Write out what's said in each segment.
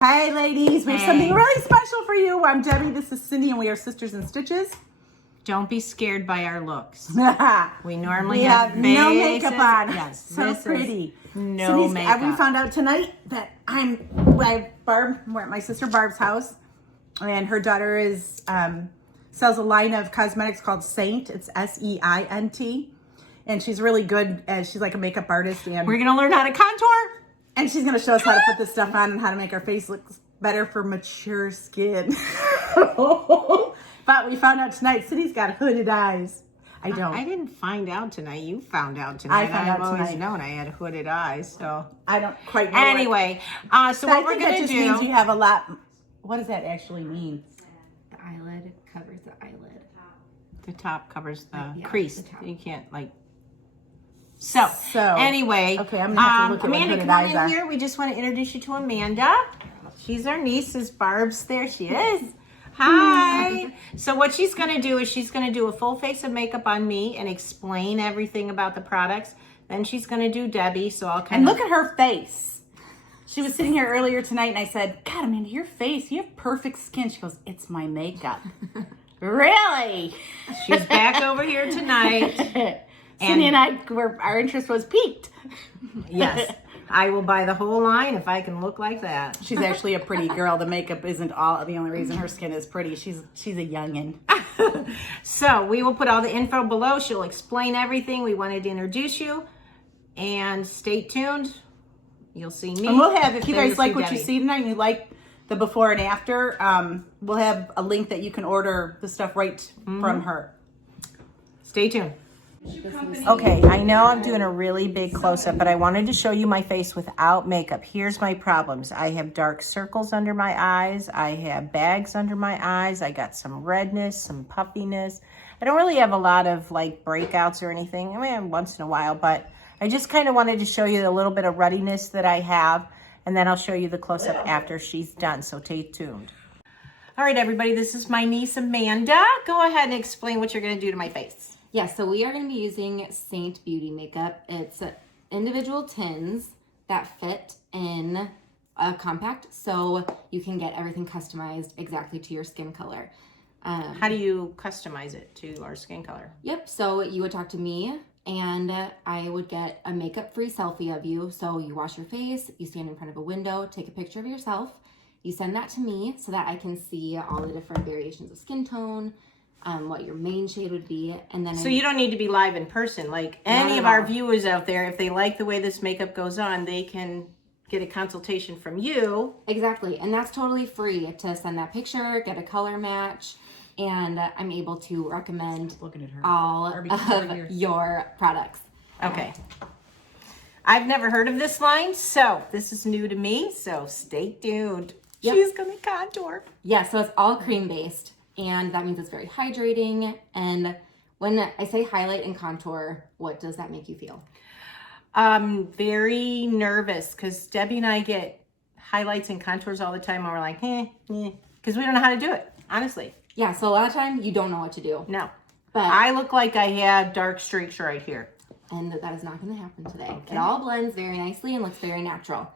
Hi ladies, we have something really special for you. I'm Debbie, this is Cindy, and we are Sisters in Stitches. Don't be scared by our looks. We normally have no makeup on. Yes, so pretty. No makeup. We found out tonight that we're at my sister Barb's house, and her daughter is sells a line of cosmetics called Seint. It's S-E-I-N-T, and she's really good. She's like a makeup artist, and we're gonna learn how to contour. And she's going to show us how to put this stuff on and how to make our face look better for mature skin. But we found out tonight, Cindy's got hooded eyes. I don't. I didn't find out tonight. You found out tonight. I've always known I had hooded eyes, so. I don't quite know. Anyway, so what we're going to do. Means you have a lot. What does that actually mean? The eyelid covers the eyelid. The top covers the crease. You can't like. So anyway, okay, I'm gonna have to look at Amanda, what come on in here. We just want to introduce you to Amanda. She's our niece. Is Barb's there? She is. Hi. So what she's gonna do is she's gonna do a full face of makeup on me and explain everything about the products. Then she's gonna do Debbie. So I'll kind of look at her face. She was sitting here earlier tonight, and I said, "God, Amanda, your face. You have perfect skin." She goes, "It's my makeup." Really? She's back over here tonight. Cindy and I, our interest was piqued. Yes, I will buy the whole line if I can look like that. She's actually a pretty girl. The makeup isn't all the only reason her skin is pretty. She's a youngin. So we will put all the info below. She'll explain everything. We wanted to introduce you, and stay tuned. You'll see me. And we'll have, if you guys like what you see tonight and you like the before and after, we'll have a link that you can order the stuff right from her. Stay tuned. Okay, I know I'm doing a really big close-up, but I wanted to show you my face without makeup. Here's my problems. I have dark circles under my eyes. I have bags under my eyes. I got some redness, some puffiness. I don't really have a lot of like breakouts or anything. I mean, once in a while, but I just kind of wanted to show you a little bit of ruddiness that I have, and then I'll show you the close-up after she's done, so stay tuned. All right, everybody, this is my niece, Amanda. Go ahead and explain what you're going to do to my face. Yeah, so we are going to be using Seint Beauty makeup. It's individual tins that fit in a compact, so you can get everything customized exactly to your skin color. How do you customize it to our skin color? Yep, so you would talk to me, and I would get a makeup-free selfie of you. So you wash your face, you stand in front of a window, take a picture of yourself. You send that to me so that I can see all the different variations of skin tone, what your main shade would be, and then so you don't need to be live in person. Like any of our viewers out there, if they like the way this makeup goes on, they can get a consultation from you. Exactly, and that's totally free to send that picture, get a color match, and I'm able to recommend all of your products. Okay. I've never heard of this line, so this is new to me, so stay tuned. Yep. She's gonna contour. Yeah, so it's all cream based. And that means it's very hydrating. And when I say highlight and contour, what does that make you feel? Very nervous, because Debbie and I get highlights and contours all the time, and we're like, because we don't know how to do it, honestly. Yeah, so a lot of time you don't know what to do. No. But I look like I have dark streaks right here. And that is not going to happen today. Okay. It all blends very nicely and looks very natural.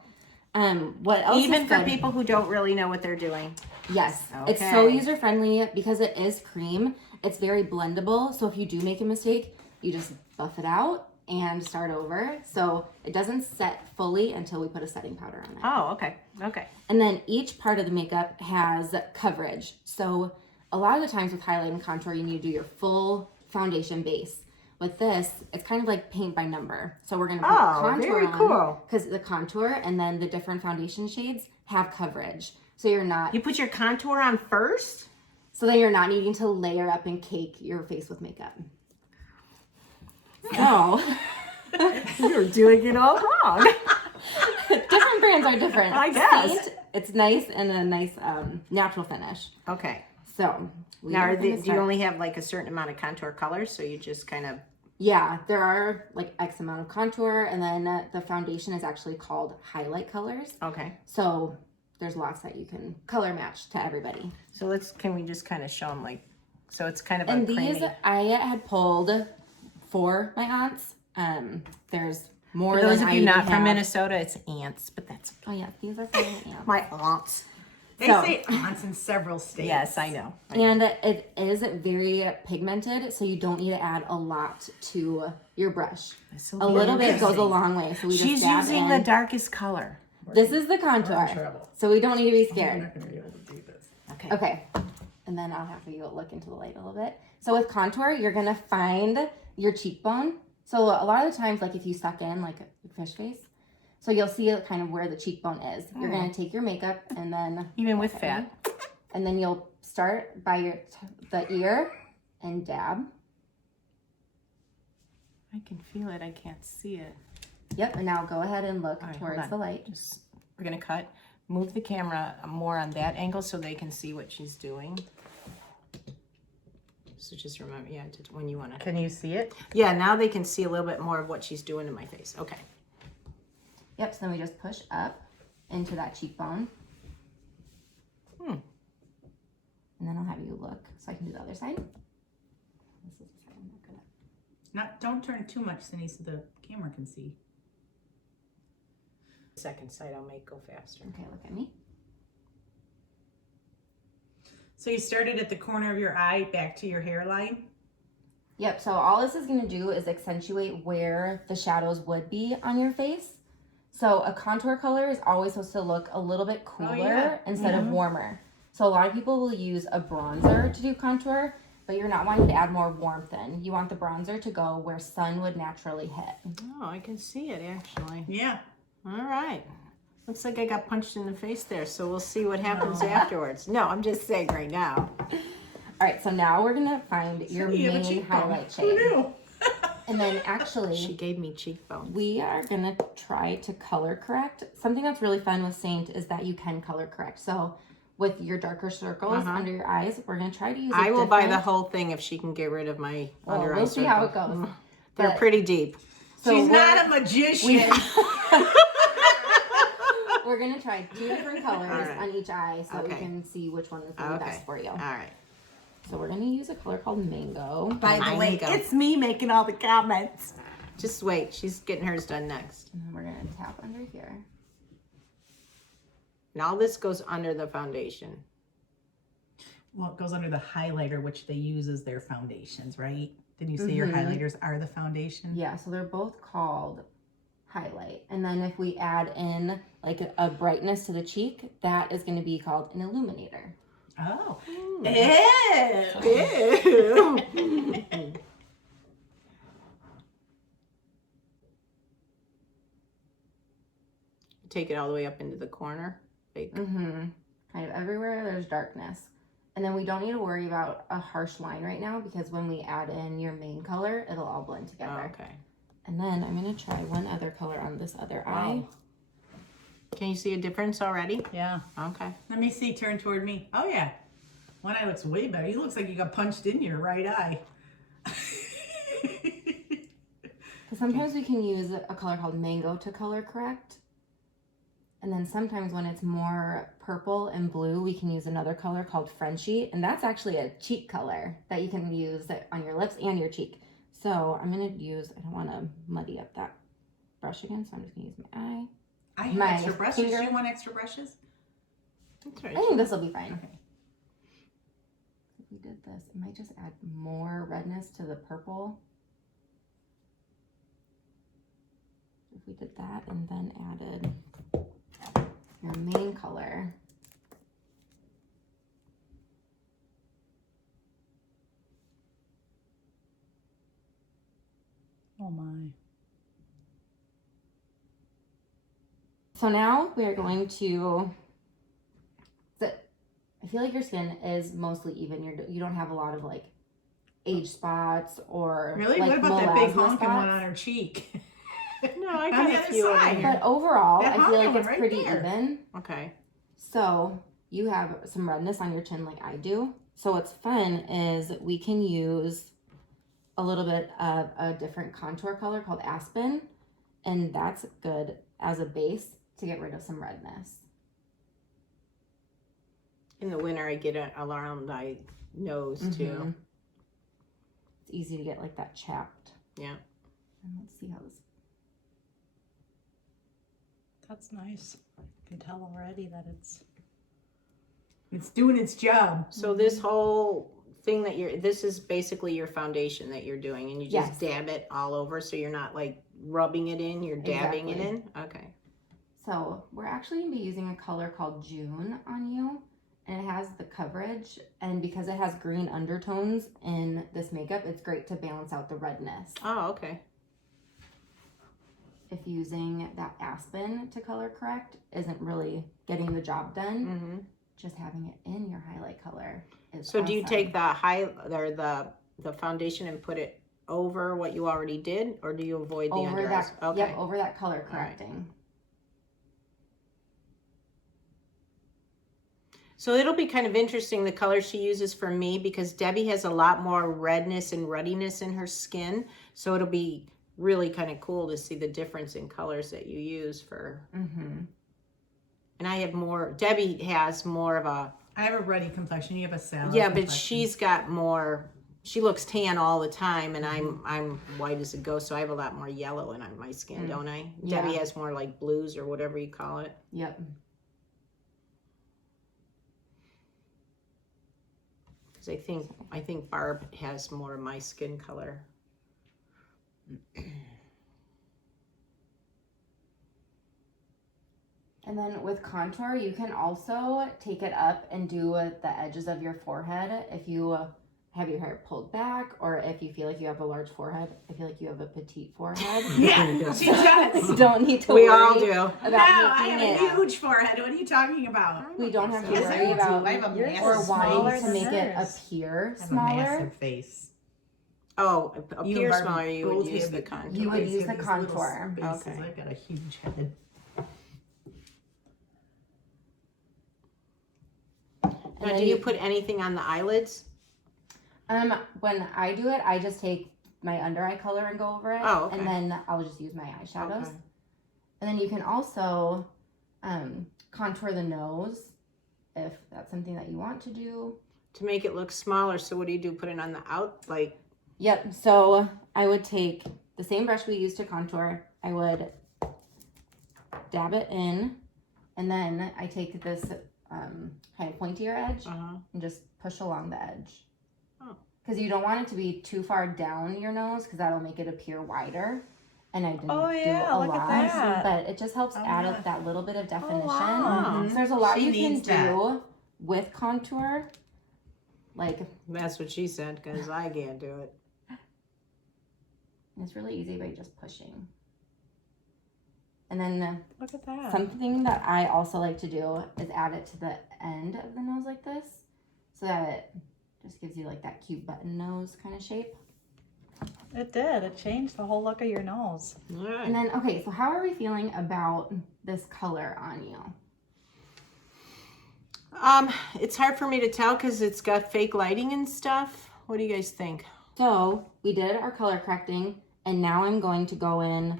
What else? Even for people who don't really know what they're doing. Yes, okay. It's so user friendly because it is cream. It's very blendable. So if you do make a mistake, you just buff it out and start over. So it doesn't set fully until we put a setting powder on it. Oh, okay. Okay. And then each part of the makeup has coverage. So a lot of the times with highlight and contour, you need to do your full foundation base. With this, it's kind of like paint by number. So we're going to put contour on because the contour and then the different foundation shades have coverage. So you're not... You put your contour on first? So then you're not needing to layer up and cake your face with makeup. So... You're doing it all wrong. Different brands are different. I guess. Seint, it's nice and a nice natural finish. Okay. So... Now, do you only have like a certain amount of contour colors? So you just kind of... Yeah, there are like X amount of contour, and then the foundation is actually called highlight colors. Okay. So there's lots that you can color match to everybody. So can we just kind of show them like, so it's kind of and these I had pulled for my aunts. There's more For those than of I you even not from have. Minnesota, it's ants, but that's Oh yeah, these are from ants. my aunts. They So- say aunts in several states. Yes, I know. And it is very pigmented, so you don't need to add a lot to your brush. This will A be little bit goes a interesting. long way. So we She's just dab using in. the darkest color. This is the We're in contour, trouble. so we don't need to be I'm scared. not gonna be able to do this. Okay. Okay, and then I'll have you look into the light a little bit. So with contour, you're gonna find your cheekbone. So a lot of the times, like if you suck in like a fish face, so you'll see kind of where the cheekbone is. You're gonna take your makeup and then Even with fat. and then you'll start by the ear and dab. I can feel it. I can't see it. Yep, and now go ahead and look All right, hold towards on. the light. Just we're gonna cut. Move the camera more on that angle so they can see what she's doing. So just remember, yeah, when you wanna. Can you see it? Yeah, now they can see a little bit more of what she's doing in my face. Okay. Yep, so then we just push up into that cheekbone. And then I'll have you look so I can do the other side. This is the side I'm not gonna. Don't turn too much, Cindy, so the camera can see. Second side I'll make go faster. Okay, look at me. So you started at the corner of your eye back to your hairline? Yep, so all this is gonna do is accentuate where the shadows would be on your face. So a contour color is always supposed to look a little bit cooler yeah. instead of warmer. So a lot of people will use a bronzer to do contour, but you're not wanting to add more warmth in. You want the bronzer to go where sun would naturally hit. Oh, I can see it actually. Yeah. All right. Looks like I got punched in the face there, so we'll see what happens afterwards. No, I'm just saying right now. All right, so now we're gonna find your You have a main cheekbone. highlight Who shade. knew? And then actually, She gave me cheekbones. we are gonna try to color correct. Something that's really fun with Seint is that you can color correct. So with your darker circles under your eyes, we're gonna try to use. I will buy the whole thing if she can get rid of my under eye We'll see how it circles. goes. They're But- pretty deep. So She's we're- not a magician. We're gonna try 2 different colors right. on each eye so that we Okay. can see which one is the best for you. All right. So we're gonna use a color called Mango. By the way, Mango. it's me making all the comments. Just wait. She's getting hers done next. And then we're gonna tap under here. And all this goes under the foundation. Well, it goes under the highlighter, which they use as their foundations, right? Did you say your highlighters are the foundation? Yeah, so they're both called highlight. And then if we add in like a brightness to the cheek, that is gonna be called an illuminator. Oh. Ew. Take it all the way up into the corner. Like, Kind of everywhere there's darkness. And then we don't need to worry about a harsh line right now because when we add in your main color, it'll all blend together. okay. And then I'm gonna try one other color on this other eye. Can you see a difference already? Yeah. Okay. Let me see. Turn toward me. Oh, yeah. One eye looks way better. He looks like you got punched in your right eye. Because sometimes we can use a color called Mango to color correct. And then sometimes when it's more purple and blue, we can use another color called Frenchie. And that's actually a cheek color that you can use on your lips and your cheek. So I'm going to use, I don't want to muddy up that brush again, so I'm just going to use my eye. I have My extra brushes. finger. You want extra brushes? That's right. I think this will be fine. Okay. If we did this, it might just add more redness to the purple. If we did that and then added your main color. Oh, my. So now we are going to, I feel like your skin is mostly even. You don't have a lot of like age spots or Really? like What about that big melasma honking one spots. on her cheek? No, I On got the a other few over side. here. But overall, That I feel honking like one it's right pretty there. even. Okay. So you have some redness on your chin like I do. So what's fun is we can use a little bit of a different contour color called Aspen. And that's good as a base to get rid of some redness. In the winter, I get it around my nose too. It's easy to get like that chapped. Yeah. And let's see how this. That's nice. You can tell already that It's doing its job. So this whole thing that this is basically your foundation that you're doing, and you just dab it all over, so you're not like rubbing it in, you're dabbing it in. Okay. So we're actually going to be using a color called June on you, and it has the coverage, and because it has green undertones in this makeup, it's great to balance out the redness. Oh, okay. If using that Aspen to color correct isn't really getting the job done, just having it in your highlight color is So awesome. do you take the the foundation and put it over what you already did, or do you avoid the under eyes? Okay. Yep, over that color correcting. So it'll be kind of interesting the color she uses for me, because Debbie has a lot more redness and ruddiness in her skin. So it'll be really kind of cool to see the difference in colors that you use for. And I have more, Debbie has more of a. I have a ruddy complexion. You have a salad. Yeah, but complexion. she's got more, she looks tan all the time, and I'm white as a ghost, so I have a lot more yellow in my skin, don't I? Yeah. Debbie has more like blues or whatever you call it. Yep. Because I think Barb has more of my skin color. And then with contour, you can also take it up and do the edges of your forehead if you have your hair pulled back, or if you feel like you have a large forehead. I feel like you have a petite forehead. Yeah, she does. Don't need to We worry all do. about No, I making have it. a huge forehead. What are you talking about? We don't have to Yes, I worry do. about I have a massive or wanting face. to make it hers. appear I have a smaller. massive face. Oh, You appear and Barb smaller, you would both use have the it. contour. You would guys use have the these little contour. spaces. Okay. I've got a huge head. And Now, then do you put anything on the eyelids? When I do it, I just take my under eye color and go over it. Oh, okay. And then I'll just use my eyeshadows. Okay. And then you can also contour the nose if that's something that you want to do. To make it look smaller, so what do? Put it on the like? Yep. So I would take the same brush we used to contour. I would dab it in, and then I take this kind of pointier edge and just push along the edge. Because you don't want it to be too far down your nose, because that'll make it appear wider. And I didn't do a look lot, at that. but it just helps add up that little bit of definition. wow. So there's a lot She you can needs that. do with contour. Like, That's what she said, because I can't do it. it's really easy by just pushing. And then Look at that. something that I also like to do is add it to the end of the nose like this, so that it just gives you like that cute button nose kind of shape. It did. It changed the whole look of your nose. All right. And then, okay, so how are we feeling about this color on you? It's hard for me to tell because it's got fake lighting and stuff. What do you guys think? So we did our color correcting, and now I'm going to go in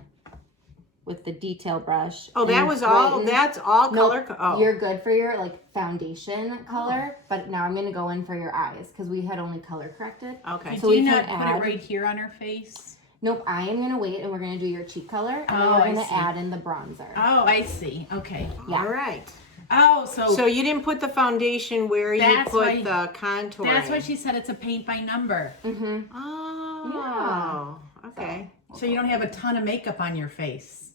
with the detail brush. Oh, that and was all. brighten- That's all Nope, color. Oh, You're good for your like foundation color, but now I'm gonna go in for your eyes because we had only color corrected. okay. So do you we not can put add- it right here on her face? Nope, I am gonna wait and we're gonna do your cheek color, and then Oh, we're I gonna see. add in the bronzer. Oh, I see. Okay. All right. Oh, So you didn't put the foundation where you That's put why- the contour. that's why she said it's a paint by number. Mm-hmm. Oh. Okay. So you don't have a ton of makeup on your face.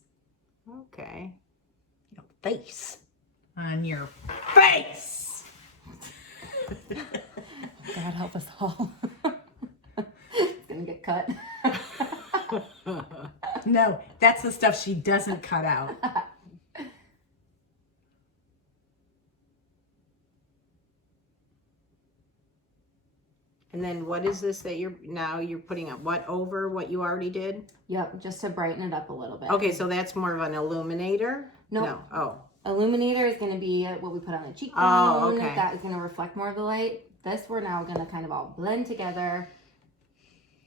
Okay. Your face. On your face. God help us all. It's gonna get cut. No, that's the stuff she doesn't cut out. And then what is this that you're putting up? What over what you already did? Yep, just to brighten it up a little bit. Okay, so that's more of an illuminator? Nope. No. Oh. Illuminator is going to be what we put on the cheekbone. Oh, okay. That is going to reflect more of the light. This we're now going to kind of all blend together.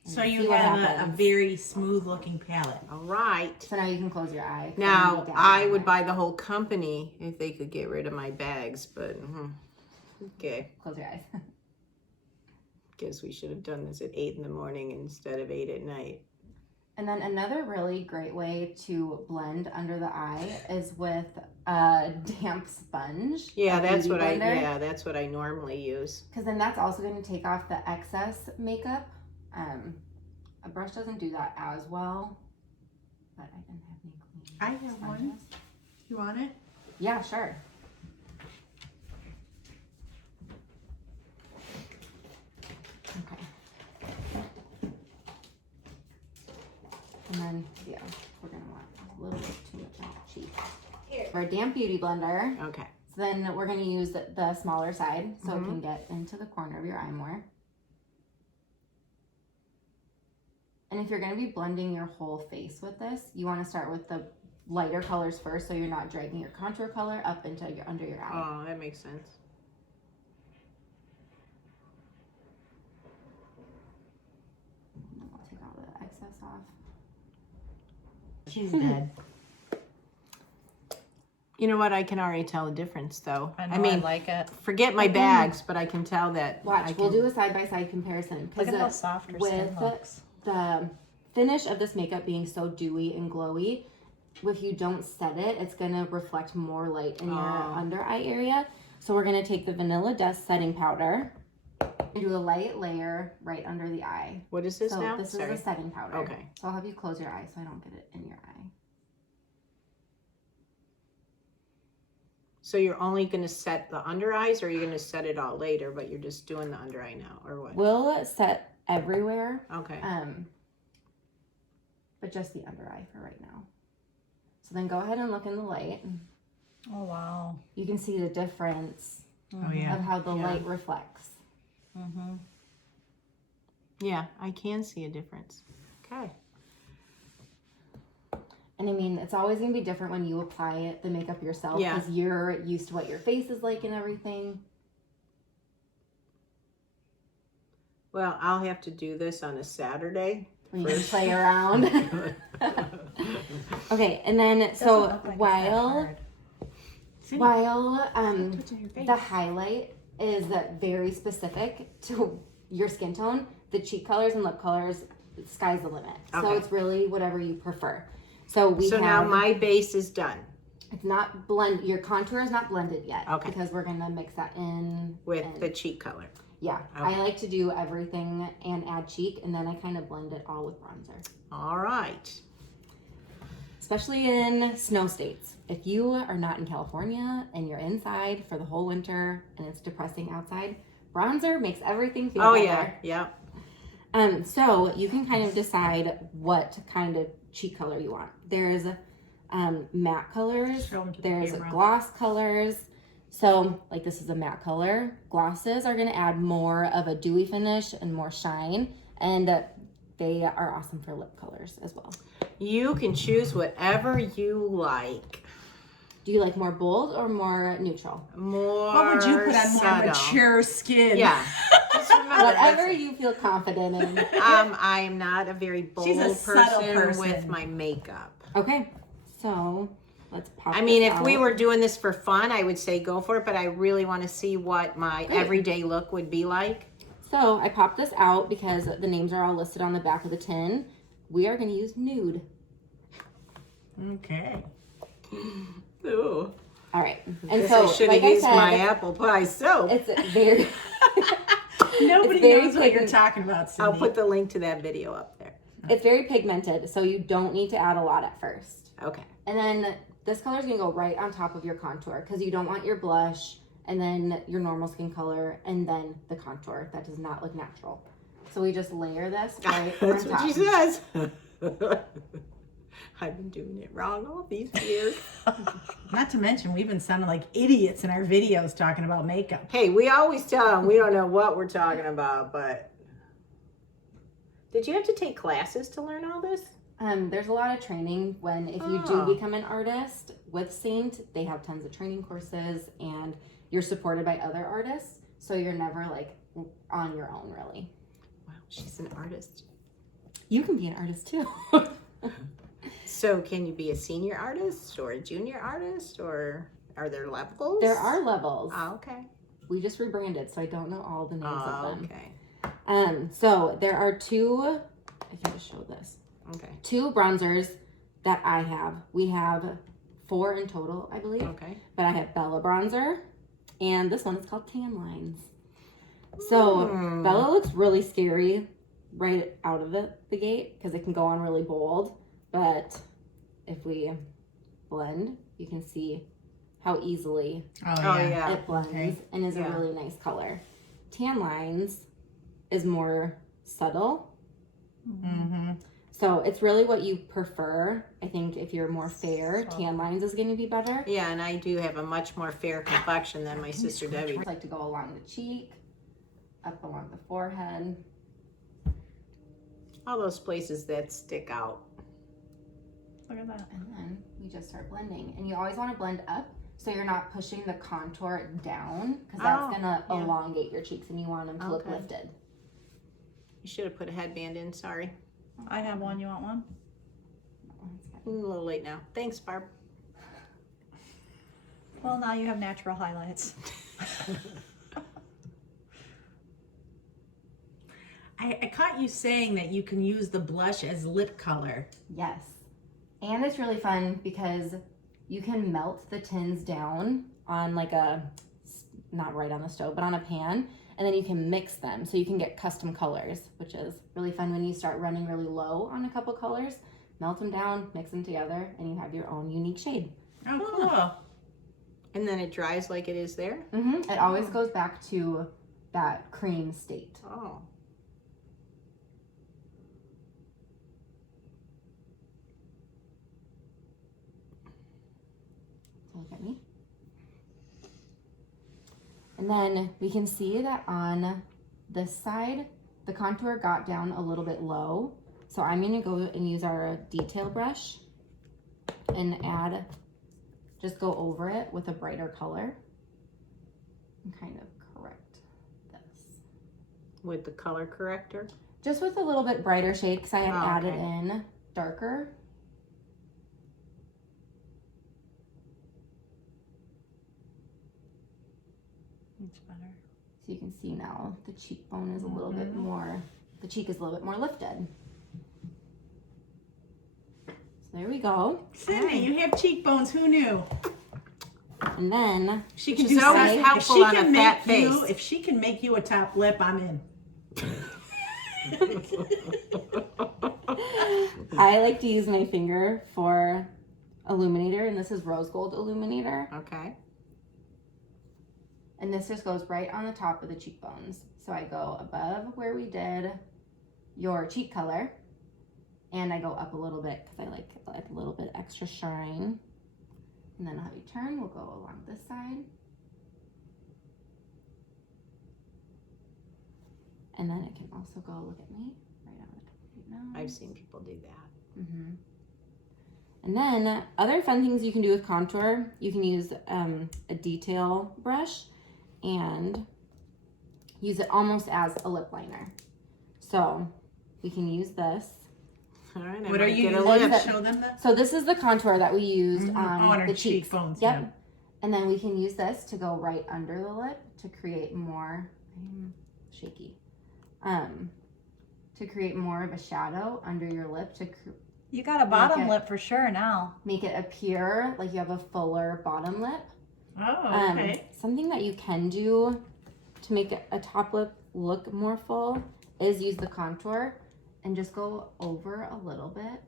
and So see you what have a happens. very smooth looking palette. All right. So now you can close your eye. Now, Down I on would it. buy the whole company if they could get rid of my bags, but okay. Close your eyes. Guess we should have done this at 8 in the morning instead of 8 at night. And then another really great way to blend under the eye is with a damp sponge. Yeah, a that's beauty what blender. that's what I normally use. Because then that's also going to take off the excess makeup. A brush doesn't do that as well, but I didn't have any clean I have sponges. one. You want it? Yeah, sure. Okay. And then, yeah, we're going to want a little bit too much on the cheek. For a damp beauty blender, Okay. so then we're going to use the smaller side so it can get into the corner of your eye more. And if you're going to be blending your whole face with this, you want to start with the lighter colors first so you're not dragging your contour color up into under your eye. Oh, that makes sense. I'll take all the excess off. She's dead. You know what? I can already tell the difference, though. I know, I like it. Forget my bags, but I can tell that. Watch, we'll do a side-by-side comparison. Look at how Because soft her with skin looks. the finish of this makeup being so dewy and glowy, if you don't set it, it's going to reflect more light in your under eye area. So we're going to take the Vanilla Dust setting powder and do a light layer right under the eye. What is this So now? this Sorry. is the setting powder. Okay. So I'll have you close your eye so I don't get it in your eye. So you're only going to set the under eyes, or you're going to set it all later, but you're just doing the under eye now, or what? We'll set everywhere, Okay. but just the under eye for right now. So then go ahead and look in the light. Oh, wow. You can see the difference Oh yeah. of how the light reflects. Mm-hmm. Yeah, I can see a difference. Okay. And I mean, it's always going to be different when you apply the makeup yourself Yeah. because you're used to what your face is like and everything. Well, I'll have to do this on a Saturday. When you can play around. Okay, and then so while the highlight is very specific to your skin tone, the cheek colors and lip colors, sky's the limit. So Okay. it's really whatever you prefer. So So now my base is done it's not blend. Your contour is not blended yet. Okay. Because we're gonna mix that in with and- the cheek color. Yeah, Okay. I like to do everything and add cheek, and then I kind of blend it all with bronzer. All right. Especially in snow states. If you are not in California and you're inside for the whole winter and it's depressing outside, bronzer makes everything feel Oh better. yeah, So you can kind of decide what kind of cheek color you want. There's matte colors, Show 'em to the there's camera. gloss colors. So like this is a matte color. Glosses are gonna add more of a dewy finish and more shine, and they are awesome for lip colors as well. You can choose whatever you like. Do you like more bold or more neutral? More. What would you put on more subtle. mature skin? Yeah. Just remember, Whatever you feel confident in. I am not a very bold She's a subtle person with person. my makeup. Okay, so let's pop. I mean, this if we out. were doing this for fun, I would say go for it, but I really want to see what my Great. everyday look would be like. So I popped this out because the names are all listed on the back of the tin. We are going to use Nude. Okay. Ooh. All right, and Guess so I should like have I used my said, apple pie soap. it's very. Nobody It's very knows what you're pigment- talking about, Cindy. I'll put the link to that video up there. It's very pigmented, so you don't need to add a lot at first. Okay. And then this color is going to go right on top of your contour because you don't want your blush and then your normal skin color and then the contour. That does not look natural. So we just layer this right That's on what top. she says. I've been doing it wrong all these years. Not to mention, we've been sounding like idiots in our videos talking about makeup. Hey, we always tell them we don't know what we're talking about, but did you have to take classes to learn all this? There's a lot of training when if you Oh. do become an artist with Seint, they have tons of training courses and you're supported by other artists. So you're never like on your own really. Wow, she's an artist. You can be an artist too. So can you be a senior artist or a junior artist, or are there levels? There are levels. Oh, okay. We just rebranded, so I don't know all the names of Oh, them. okay. So there are two. I can just show this. Okay. 2 bronzers that I have. We have 4 in total, I believe. Okay. But I have Bella bronzer, and this one is called Tan Lines. So Bella looks really scary right out of the gate because it can go on really bold. But if we blend, you can see how easily it blends and is a really nice color. Tan Lines is more subtle. Mm-hmm. So it's really what you prefer. I think if you're more fair, Tan Lines is going to be better. Yeah, and I do have a much more fair complexion than my sister Debbie. I like to go along the cheek, up along the forehead. All those places that stick out. Look at that. And then we just start blending. And you always want to blend up so you're not pushing the contour down because that's going to elongate your cheeks and you want them to look lifted. You should have put a headband in, sorry. I have one. You want one? A little late now. Thanks, Barb. Well, now you have natural highlights. I caught you saying that you can use the blush as lip color. Yes. And it's really fun because you can melt the tins down on like not right on the stove, but on a pan. And then you can mix them so you can get custom colors, which is really fun when you start running really low on a couple colors. Melt them down, mix them together, and you have your own unique shade. Oh, cool. And then it dries like it is there? It always goes back to that cream state. Oh. So look at me. And then we can see that on this side, the contour got down a little bit low. So I'm gonna go and use our detail brush and just go over it with a brighter color and kind of correct this. With the color corrector? Just with a little bit brighter shade because I have added in darker. It's better. So you can see now the cheekbone is a little bit more, the cheek is a little bit more lifted. So there we go. Cindy, you have cheekbones. Who knew? And then She can Which do is always something. helpful If she on can a make fat you, face. if she can make you a top lip, I'm in. I like to use my finger for Illuminator, and this is rose gold Illuminator. Okay. And this just goes right on the top of the cheekbones. So I go above where we did your cheek color, and I go up a little bit because I like a little bit extra shine. And then I'll have you turn, we'll go along this side. And then it can also go, look at me, right on the top of your nose. I've seen people do that. And then other fun things you can do with contour, you can use a detail brush and use it almost as a lip liner. So we can use this. All right, What are you get a using? lip. Show them that. So this is the contour that we used on on her the cheeks. cheekbones, Yep. yeah. And then we can use this to go right under the lip to create more, I'm shaky, to create more of a shadow under your lip to You got a bottom it- lip for sure now. make it appear like you have a fuller bottom lip. Oh, okay. Something that you can do to make a top lip look more full is use the contour and just go over a little bit.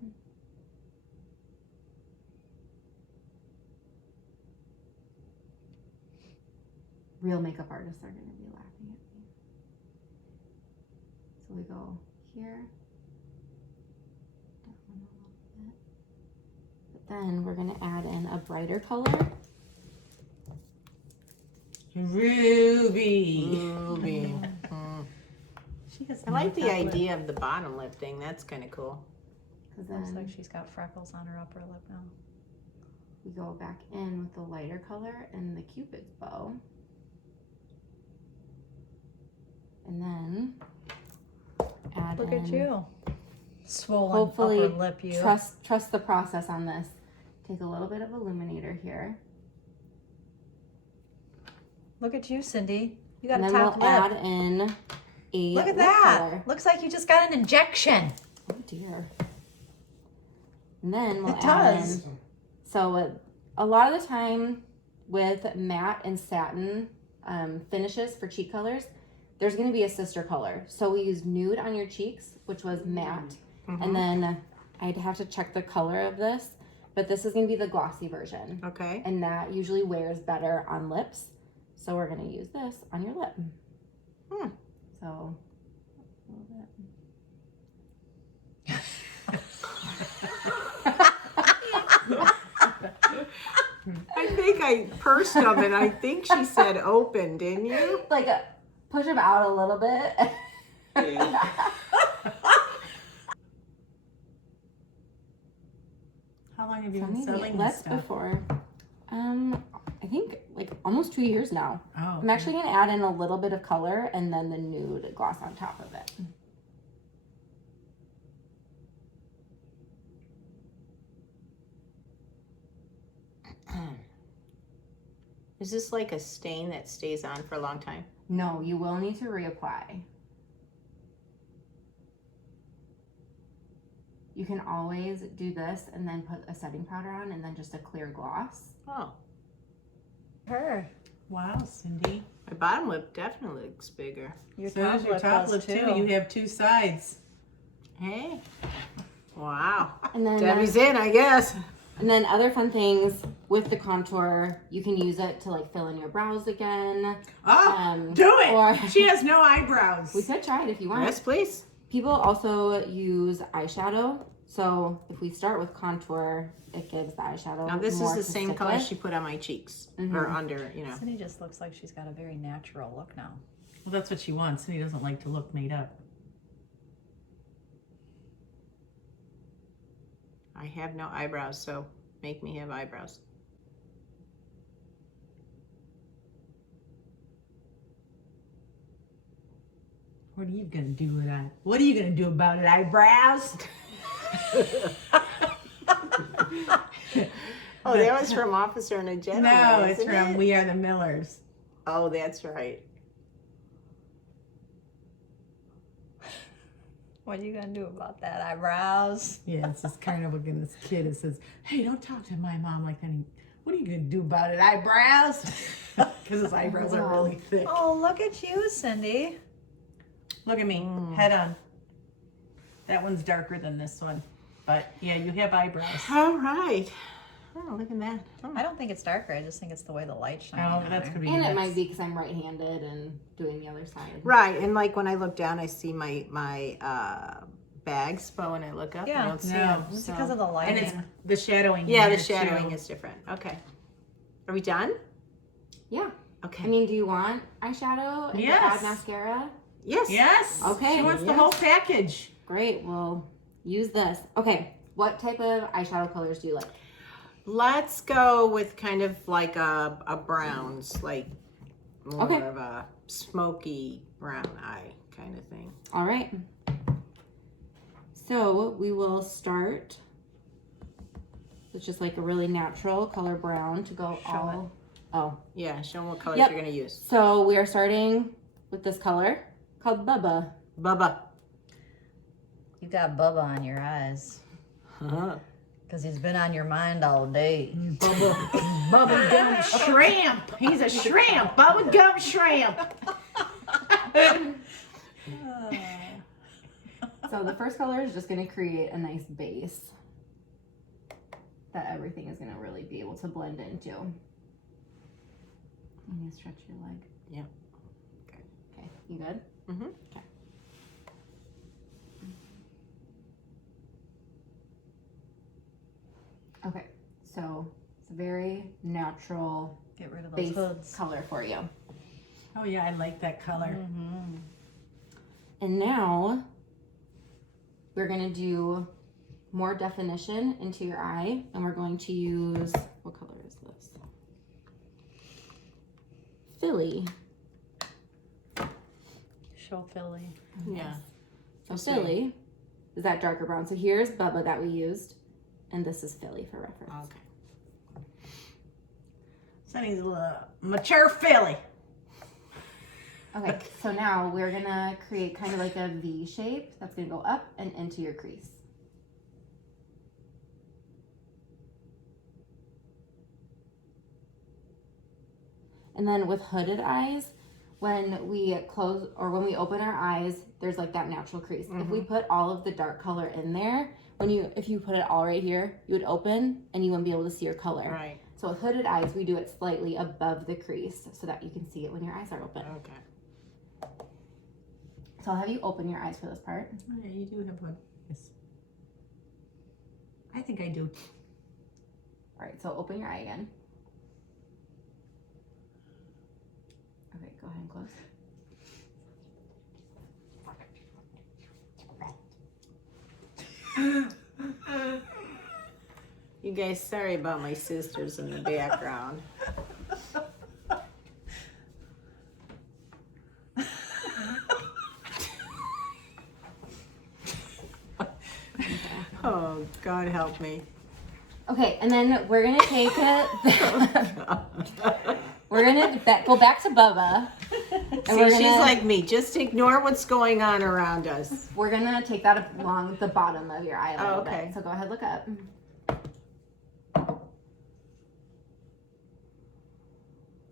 Real makeup artists are going to be laughing at me. So we go here, down a little bit. But then we're going to add in a brighter color. Ruby. Ruby. She has I like the makeup lip. idea of the bottom lip thing. That's kind of cool. Because Looks then like she's got freckles on her upper lip now. we go back in with the lighter color and the Cupid's bow. And then add Look in, at you. Swollen hopefully upper lip you. trust the process on this. Take a little bit of Illuminator here. Look at you, Cindy. You got And a then top we'll lip. add in a Look at lip that. color. Looks like you just got an injection. Oh dear. And then we'll It add does. in. So a lot of the time with matte and satin finishes for cheek colors, there's going to be a sister color. So we used Nude on your cheeks, which was matte. And then I'd have to check the color of this, but this is going to be the glossy version. Okay. And that usually wears better on lips. So we're going to use this on your lip. So a little bit. I think I pursed them and I think she said open, didn't you? Like push them out a little bit. How long have you So been maybe selling this less stuff? before. I think like almost 2 years now. Oh, I'm actually gonna add in a little bit of color and then the nude gloss on top of it. Is this like a stain that stays on for a long time? No, you will need to reapply. You can always do this and then put a setting powder on and then just a clear gloss. Oh, her. Wow, Cindy. my bottom lip definitely looks bigger. Your So does your top lip too. You have two sides. Hey. Wow. And then Debbie's in, I guess. And then other fun things with the contour, you can use it to like fill in your brows again. Oh, do it! Or She has no eyebrows. we could try it if you want. Yes, please. People also use eyeshadow. So if we start with contour, it gives the eyeshadow. Now this is more the to same stick color with. she put on my cheeks. Or under, you know. Cindy just looks like she's got a very natural look now. Well, that's what she wants. And he doesn't like to look made up. I have no eyebrows, so make me have eyebrows. What are you gonna do with that? What are you gonna do about it? Eyebrows? Oh, that was from Officer and a Gentleman. No, it's isn't from it? We Are the Millers. Oh, that's right. What are you gonna do about that? Eyebrows? Yeah, it's this kind of looking this kid that says, "Hey, don't talk to my mom like that." What are you gonna do about it? Eyebrows? Because his eyebrows are really thick. Oh, look at you, Cindy. Look at me, head on. That one's darker than this one, but yeah, you have eyebrows. All right. Oh, look at that. Oh. I don't think it's darker. I just think it's the way the light's shining Oh, on that's her. gonna be. And it next. might be because I'm right-handed and doing the other side. Right, and like when I look down, I see my bags, but when I look up, I Yeah. don't see No. them. It's so- because of the And lighting. it's the shadowing. Yeah, in the here, shadowing too. is different. Okay. Are we done? Yeah. Okay. I mean, do you want eyeshadow and to Yes. add mascara? yes. Yes. Okay. She wants the Yes. whole package. Great. We'll use this. Okay. What type of eyeshadow colors do you like? Let's go with kind of like a browns, like more Okay. of a smoky brown eye kind of thing. All right. So we will start with just like a really natural color brown to go all. Oh. Yeah, show them what colors Yep. you're gonna use. So we are starting with this color called Bubba. Bubba. You got Bubba on your eyes. Because he's been on your mind all day. Bubba gum shrimp. He's a shrimp. Bubba gum shrimp. So the first color is just going to create a nice base that everything is going to really be able to blend into. You need to stretch your leg. Yep. Okay, you good? Mm-hmm. Okay. Okay, so it's a very natural Get rid of those base hoods. color for you. Oh yeah, I like that color. Mm-hmm. And now we're going to do more definition into your eye, and we're going to use, what color is this? Philly. Show Philly. Yeah. So Philly is that darker brown. So here's Bubba that we used, and this is Philly for reference. Okay. Sonny's a little mature filly. Okay, so now we're gonna create kind of like a V shape that's gonna go up and into your crease. And then with hooded eyes, when we close or when we open our eyes, there's like that natural crease. If we put all of the dark color in there, if you put it all right here, you would open and you wouldn't be able to see your color. Right. So with hooded eyes, we do it slightly above the crease so that you can see it when your eyes are open. Okay. So I'll have you open your eyes for this part. Oh, yeah, you do have one. Yes. I think I do. All right, so open your eye again. Okay, go ahead and close. You guys, sorry about my sisters in the background. Oh, God help me. Okay, and then we're gonna take it. We're gonna go back to Bubba. And See, she's like me. Just ignore what's going on around us. We're gonna take that along the bottom of your eye a little okay. bit. So go ahead, look up.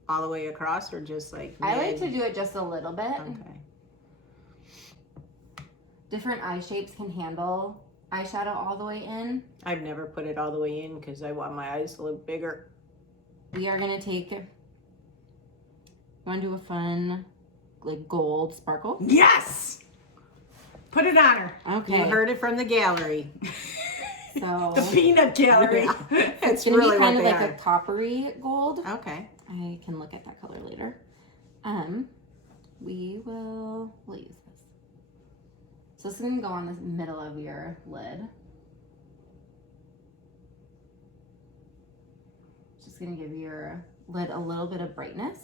All the way across, or just like I like mid? to do it just a little bit. Okay. Different eye shapes can handle eyeshadow all the way in. I've never put it all the way in because I want my eyes to look bigger. We are gonna take. You want to do a fun, like gold sparkle? Yes! Put it on her. Okay. You heard it from the gallery. So The peanut gallery. It's it's gonna really be kind what of they like are. a coppery gold. Okay. I can look at that color later. We'll use this. So this is gonna go on the middle of your lid. Just gonna give your lid a little bit of brightness.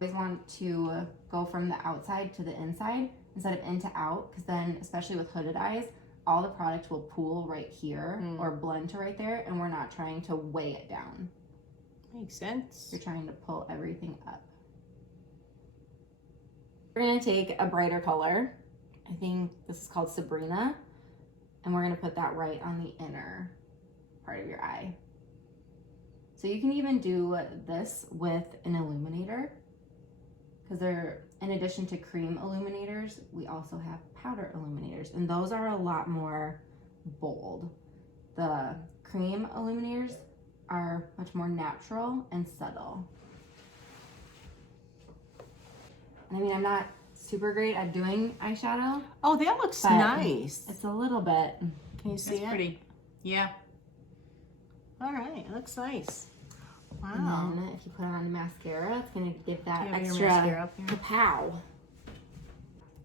Always want to go from the outside to the inside instead of in to out, because then, especially with hooded eyes, all the product will pool right here or blend to right there, and we're not trying to weigh it down. Makes sense. You're trying to pull everything up. We're gonna take a brighter color. I think this is called Sabrina, and we're gonna put that right on the inner part of your eye. So you can even do this with an illuminator, because they're, in addition to cream illuminators, we also have powder illuminators, and those are a lot more bold. The cream illuminators are much more natural and subtle. I mean, I'm not super great at doing eyeshadow. Oh, that looks but nice. It's a little bit. Can you see That's it? pretty. Yeah. All right, it looks nice. Wow. And then if you put on mascara, it's gonna give that Do you have your extra mascara up here? kapow.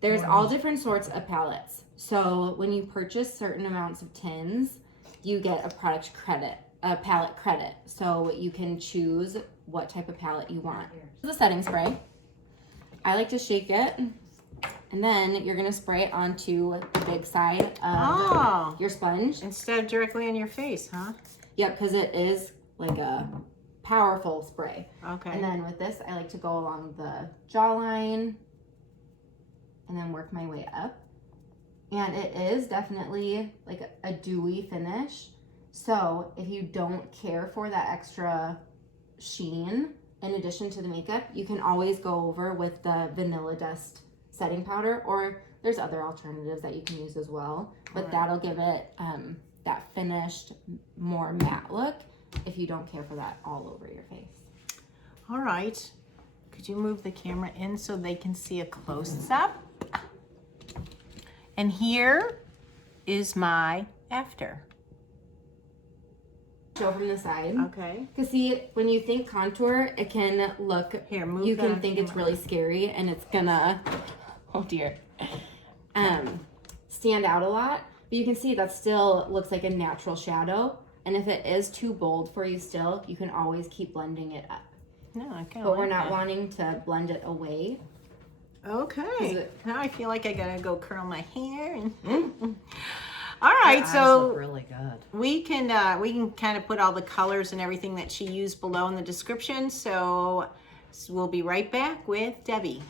There's all different sorts of palettes. So when you purchase certain amounts of tins, you get a product credit, a palette credit. So you can choose what type of palette you want. The setting spray. I like to shake it, and then you're gonna spray it onto the big side of your sponge. Instead of directly in your face, huh? Yep, because it is like a powerful spray. Okay. And then with this, I like to go along the jawline and then work my way up. And it is definitely like a dewy finish. So if you don't care for that extra sheen, in addition to the makeup, you can always go over with the Vanilla Dust setting powder, or there's other alternatives that you can use as well. But that'll give it that finished, more matte look if you don't care for that all over your face. All right. Could you move the camera in so they can see a close-up? And here is my after. Show from the side. Okay. Because see, when you think contour, it can look, Here, move you can the think it's really scary, and it's gonna, oh dear, stand out a lot. But you can see that still looks like a natural shadow. And if it is too bold for you still, you can always keep blending it up. No, I kind of But like we're not that. wanting to blend it away. Okay. Now I feel like I gotta go curl my hair and. Your All right, eyes so look really good. we can kind of put all the colors and everything that she used below in the description. So we'll be right back with Debbie.